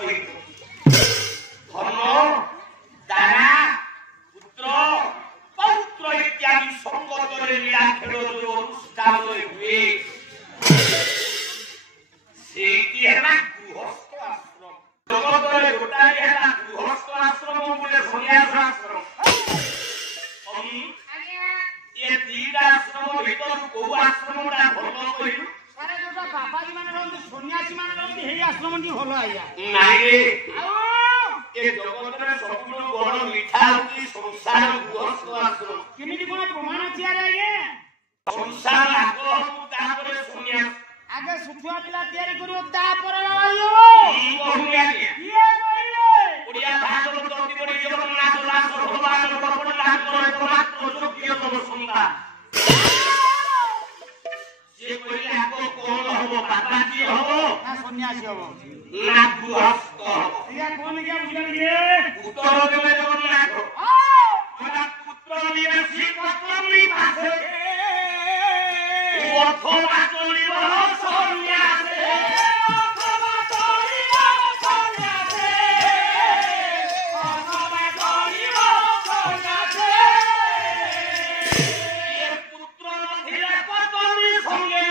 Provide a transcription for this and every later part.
সহিত ধন দানা পুত্র পৌত্র ইত্যাদি সঙ্গতরে লীলা খেল ଯୋଉ ଅନୁଷ୍ଠାନ ହୁଏ ସେଇଟି ହେଲା ଗୃହସ୍ଥ ଆଶ୍ରମ। ଜଗତରେ ଗୋଟାଏ ହେଲା ଗୃହସ୍ଥ ଆଶ୍ରମ ଗୋଟେ ସନ୍ନ୍ୟାସ ଆଶ୍ରମ। ଏ ଦିଟା ଆଶ୍ରମ ଭିତରୁ କୋଉ ଆଶ୍ରମଟା ଭଲ କହିଲୁ? ସାରେ ଯୋଉଟା ବାବାଜୀ ମାନେ ରହନ୍ତି ସନ୍ନ୍ୟାସୀ ମାନେ ରହନ୍ତି ସେଇ ଆଶ୍ରମଟି ଭଲ ଆଜ୍ଞା। ନାଇଁ ଏ ଜଗତରେ ସବୁଠୁ ବଡ ମିଠା ହଉଛି ସଂସାର ଗୃହସ୍ଥ ଆଶ୍ରମ। କେମିତି କଣ ପ୍ରମାଣ ଅଛି ଆଜ୍ଞା? ସଂସାର ଆଗ ହବୁ ତାପରେ ସନ୍ନ୍ୟାସ। ଆଗେ ଶୁଖୁଆ ପିଲା ତିଆରି କରିବ ତାପରେ ଓଡ଼ିଆ ଭାଗବତ ଅତି ବଡ଼ି ଜଗନ୍ନାଥ ଦାସ ଭଗବାନ ପ୍ରପଣ୍ଡାଙ୍କର ଏକମାତ୍ର ଯୋଗ୍ୟ ତମ ସନ୍ତାନ। ସିଏ କହିଲେ ଆଗ କଣ ହବ? ବାବାଜୀ ହବ ନା ସନ୍ନ୍ୟାସୀ ହବ ନା ଗୃହସ୍ଥ ହବ? କଣ ବୁଝିଲେ ଉତ୍ତର ଦେବେ ଜଗନ୍ନାଥ। ପୁତ୍ର ନିବାସୀ କର୍ମୀ ଭାଷେ ଅଥବା ଚଳିବ ସନ୍ନ୍ୟାସେ ଅଥବା ଚଳିବ ସନ୍ନ୍ୟାସେ ଅଥବା ଚଳିବ ସନ୍ନ୍ୟାସେ। ଏ ପୁତ୍ର ନଥିଲେ କର୍ମୀ ସଙ୍ଗେ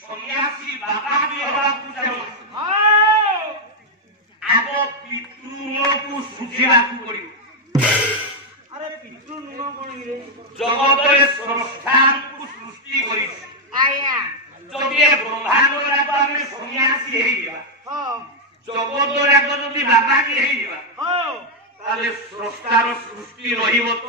ସନ୍ନ୍ୟାସୀ ବାବାଜୀ ହବାକୁ ଚାହୁଁଛି ଆଗ ପିତୃକୁ ଶୁଝିବାକୁ ପଡିବ। ଆରେ ପିତୃ ନୁହ କଣ ଜଗତରେ ସ୍ରଷ୍ଟାଙ୍କୁ ସୃଷ୍ଟି କରିଛି। ଆଜ୍ଞା ଯଦି ଏ ବ୍ରହ୍ମାଣ୍ଡ ଯାକ ଆମେ ସନ୍ନ୍ୟାସୀ ହେଇଯିବା, ହଁ ଜଗତ ଯାକ ଯଦି ବାବାଜୀ ହେଇଯିବା, ହଁ ତାହେଲେ ସ୍ରଷ୍ଟାର ସୃଷ୍ଟି ରହିବ ତ?